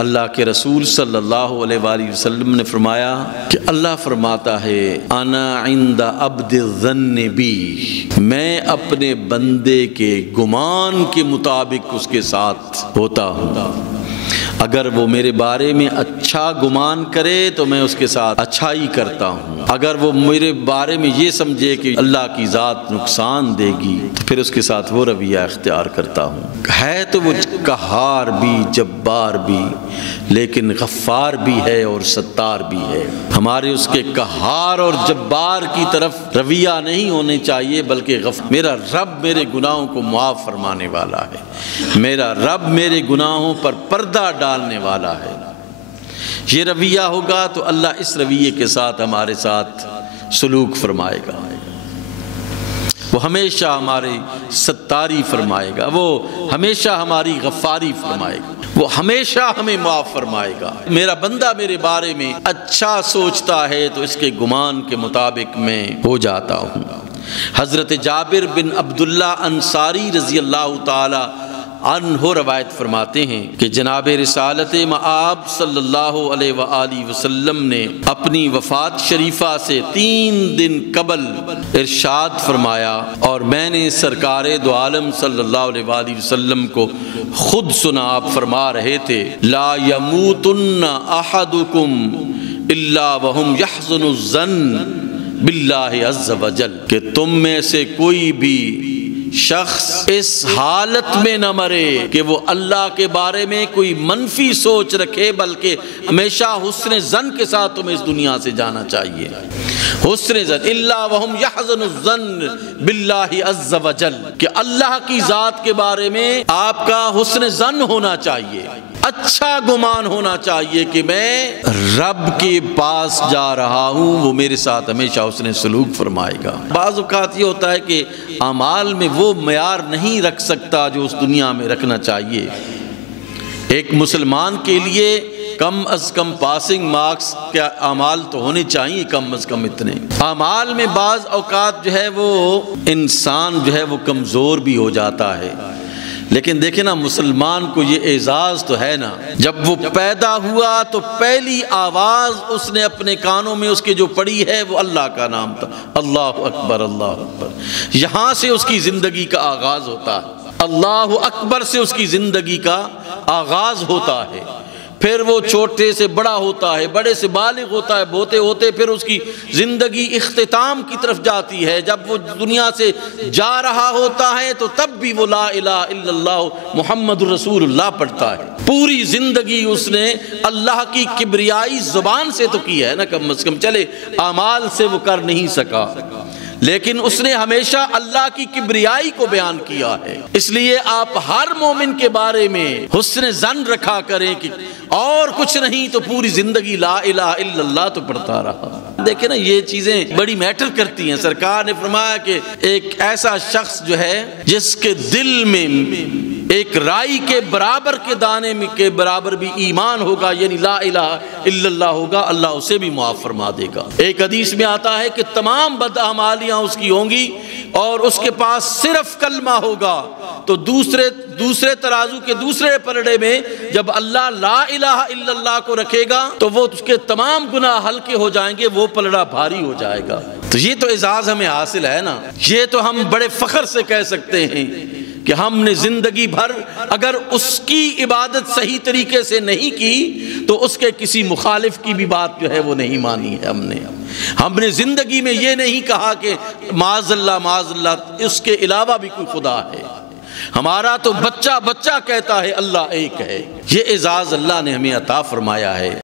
اللہ کے رسول صلی اللہ علیہ وآلہ وسلم نے فرمایا کہ اللہ فرماتا ہے انا عند عبد الظن بی، میں اپنے بندے کے گمان کے مطابق اس کے ساتھ ہوتا ہوں۔ اگر وہ میرے بارے میں اچھا گمان کرے تو میں اس کے ساتھ اچھائی کرتا ہوں، اگر وہ میرے بارے میں یہ سمجھے کہ اللہ کی ذات نقصان دے گی تو پھر اس کے ساتھ وہ رویہ اختیار کرتا ہوں۔ ہے تو وہ قہار بھی جبار بھی، لیکن غفار بھی ہے اور ستار بھی ہے۔ ہمارے اس کے قہار اور جبار کی طرف رویہ نہیں ہونے چاہیے، بلکہ میرا رب میرے گناہوں کو معاف فرمانے والا ہے، میرا رب میرے گناہوں پر پردہ ڈالنے والا ہے۔ یہ رویہ ہوگا تو اللہ اس رویے کے ساتھ ہمارے ساتھ سلوک فرمائے گا، وہ ہمیشہ ہماری ستاری فرمائے گا، وہ ہمیشہ ہماری غفاری فرمائے گا، وہ ہمیشہ ہمیں معاف فرمائے گا۔ میرا بندہ میرے بارے میں اچھا سوچتا ہے تو اس کے گمان کے مطابق میں ہو جاتا ہوں۔ حضرت جابر بن عبداللہ انصاری رضی اللہ تعالی عنہ روایت فرماتے ہیں کہ جناب رسالت مآب صلی اللہ علیہ وآلہ وسلم نے اپنی وفات شریفہ سے 3 دن قبل ارشاد فرمایا، اور میں نے سرکار دو عالم صلی اللہ علیہ وآلہ وسلم کو خود سنا، آپ فرما رہے تھے لا یموتن احدکم الا وہم یحزن الظن باللہ عز وجل، کہ تم میں سے کوئی بھی شخص اس حالت میں نہ مرے کہ وہ اللہ کے بارے میں کوئی منفی سوچ رکھے، بلکہ ہمیشہ حسن ظن کے ساتھ تمہیں اس دنیا سے جانا چاہیے۔ حسن ظن الا وہم یحزن الظن باللہ عز وجل، کہ اللہ کی ذات کے بارے میں آپ کا حسن ظن ہونا چاہیے، اچھا گمان ہونا چاہیے کہ میں رب کے پاس جا رہا ہوں، وہ میرے ساتھ ہمیشہ اس نے سلوک فرمائے گا۔ بعض اوقات یہ ہوتا ہے کہ اعمال میں وہ معیار نہیں رکھ سکتا جو اس دنیا میں رکھنا چاہیے۔ ایک مسلمان کے لیے کم از کم پاسنگ مارکس کے اعمال تو ہونے چاہیے، کم از کم اتنے۔ اعمال میں بعض اوقات جو ہے وہ انسان جو ہے وہ کمزور بھی ہو جاتا ہے، لیکن دیکھیں نا، مسلمان کو یہ اعزاز تو ہے نا، جب وہ پیدا ہوا تو پہلی آواز اس نے اپنے کانوں میں اس کے جو پڑی ہے وہ اللہ کا نام تھا، اللہ اکبر اللہ اکبر۔ یہاں سے اس کی زندگی کا آغاز ہوتا ہے، اللہ اکبر سے اس کی زندگی کا آغاز ہوتا ہے، پھر وہ چھوٹے سے بڑا ہوتا ہے، بڑے سے بالغ ہوتا ہے، ہوتے ہوتے پھر اس کی زندگی اختتام کی طرف جاتی ہے۔ جب وہ دنیا سے جا رہا ہوتا ہے تو تب بھی وہ لا الہ الا اللہ محمد رسول اللہ پڑھتا ہے۔ پوری زندگی اس نے اللہ کی کبریائی زبان سے تو کی ہے نا، کم از کم چلے اعمال سے وہ کر نہیں سکا، لیکن اس نے ہمیشہ اللہ کی کبریائی کو بیان کیا ہے۔ اس لیے آپ ہر مومن کے بارے میں حسن ظن رکھا کریں کہ اور کچھ نہیں تو پوری زندگی لا الہ الا اللہ تو پڑھتا رہا۔ دیکھیں نا، یہ چیزیں بڑی میٹر کرتی ہیں۔ سرکار نے فرمایا کہ ایک ایسا شخص جو ہے جس کے دل میں ایک رائی کے برابر کے دانے میں کے برابر بھی ایمان ہوگا، یعنی لا الہ الا اللہ ہوگا، اللہ اسے بھی معاف فرما دے گا۔ ایک حدیث میں آتا ہے کہ تمام بداعمالیاں اس کی ہوں گی اور اس کے پاس صرف کلمہ ہوگا، تو دوسرے ترازو کے دوسرے پلڑے میں جب اللہ لا الہ الا اللہ کو رکھے گا تو وہ اس کے تمام گناہ ہلکے ہو جائیں گے، وہ پلڑا بھاری ہو جائے گا۔ تو یہ تو اعزاز ہمیں حاصل ہے نا، یہ تو ہم بڑے فخر سے کہہ سکتے ہیں کہ ہم نے زندگی بھر اگر اس کی عبادت صحیح طریقے سے نہیں کی تو اس کے کسی مخالف کی بھی بات جو ہے وہ نہیں مانی ہے ہم نے زندگی میں یہ نہیں کہا کہ معاذ اللہ اس کے علاوہ بھی کوئی خدا ہے۔ ہمارا تو بچہ کہتا ہے اللہ ایک ہے۔ یہ اعزاز اللہ نے ہمیں عطا فرمایا ہے۔